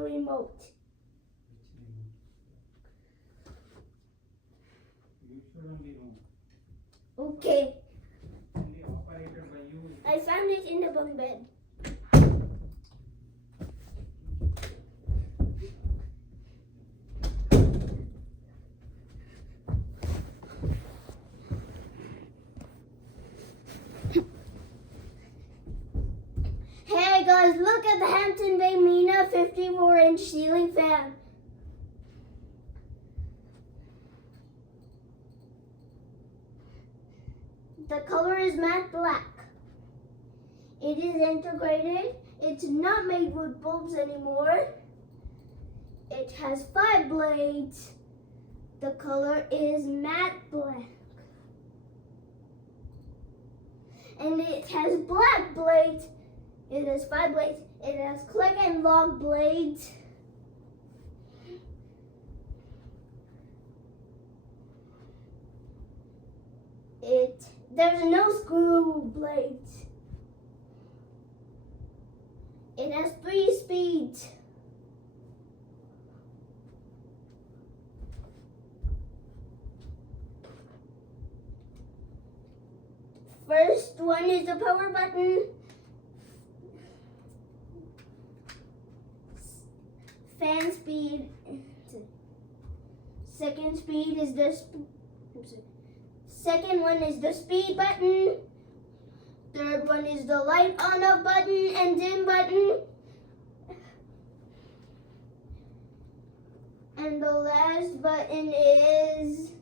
remote. You should only know. Okay. Only operated by you. I found it in the bunk bed. Hey guys, look at the Hampton Bay Mena 54-inch ceiling fan. The color is matte black. It is integrated. It's not made with bulbs anymore. It has 5 blades. The color is matte black. And it has black blades. It has 5 blades. It has click and lock blades. There's no screw blades. It has 3 speeds. First one is the power button. Fan speed. Second speed is second one is the speed button. Third one is the light on off button and dim button. And the last button is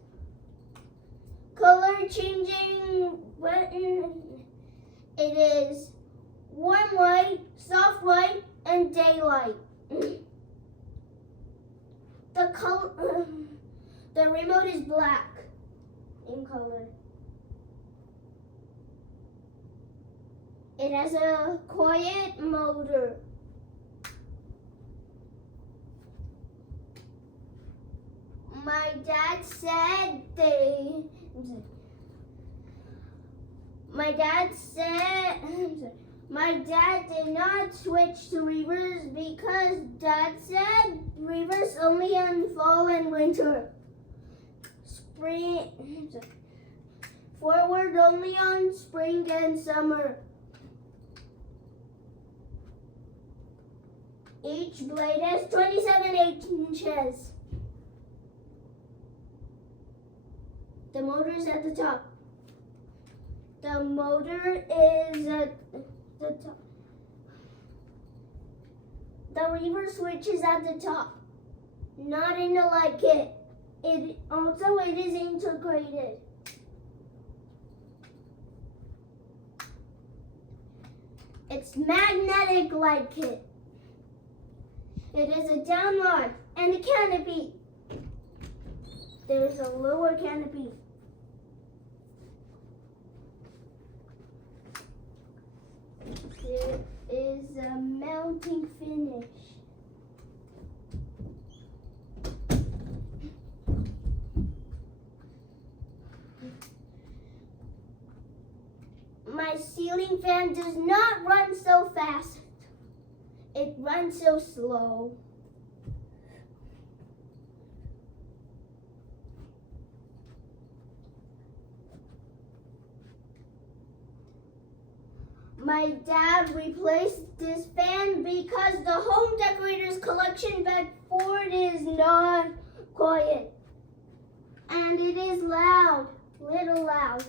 color changing button. It is warm white, soft white, and daylight. The remote is black in color. It has a quiet motor. My dad said my dad did not switch to reverse because Dad said reverse only in fall and winter. Forward only on spring and summer. Each blade has 27 inches. The motor is at the top. The motor is at the top. The reverse switch is at the top, not in the light kit. It is integrated. It's magnetic light kit. It is a download and a canopy. There is a lower canopy. There is a mounting finish. My ceiling fan does not run so fast. It runs so slow. My dad replaced this fan because the Home Decorators Collection bag Ford is not quiet. And it is loud, little loud.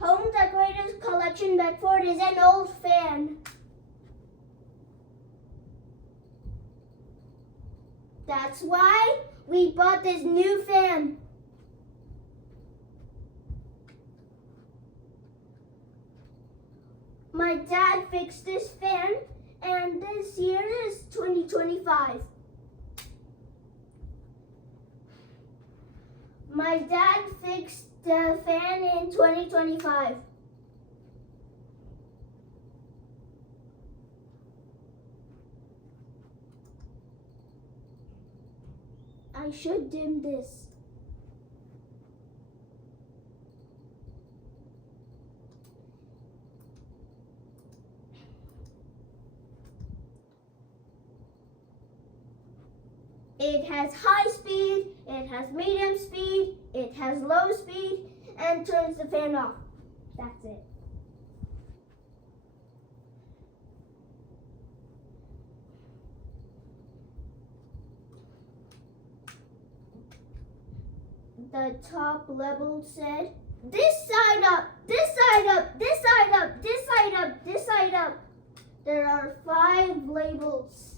Home Decorators Collection Bedford is an old fan. That's why we bought this new fan. My dad fixed this fan, and this year is 2025. My dad fixed the fan in 2025. I should dim this. It has high speed, it has medium speed, it has low speed, and turns the fan off. That's it. The top label said, this side up, this side up, this side up, this side up, this side up. There are 5 labels.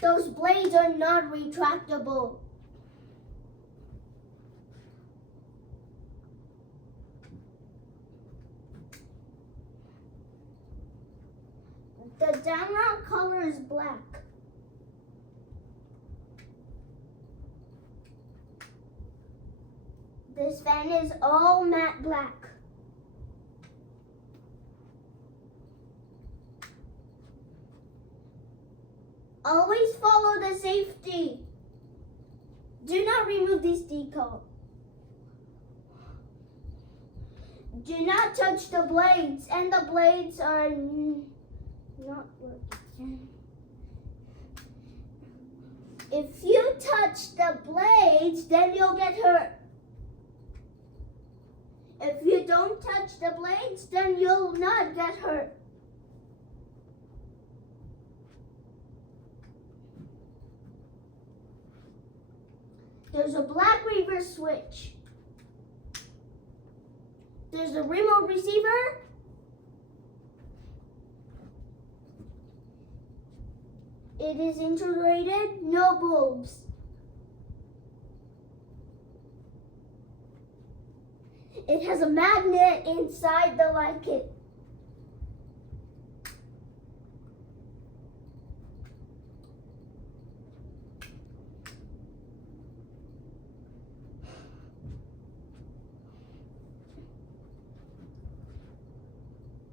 Those blades are not retractable. The downward color is black. This fan is all matte black. Always follow the safety. Do not remove these decals. Do not touch the blades, and the blades are not working. If you touch the blades, then you'll get hurt. If you don't touch the blades, then you'll not get hurt. There's a black reverse switch. There's a remote receiver. It is integrated, no bulbs. It has a magnet inside the light kit.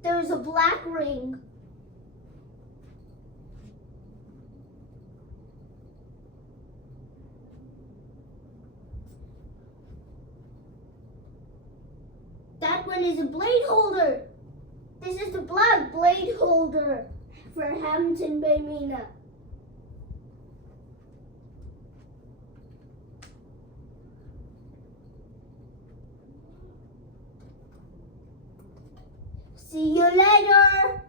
There's a black ring. That one is a blade holder. This is the black blade holder for Hampton by Mena. See you later.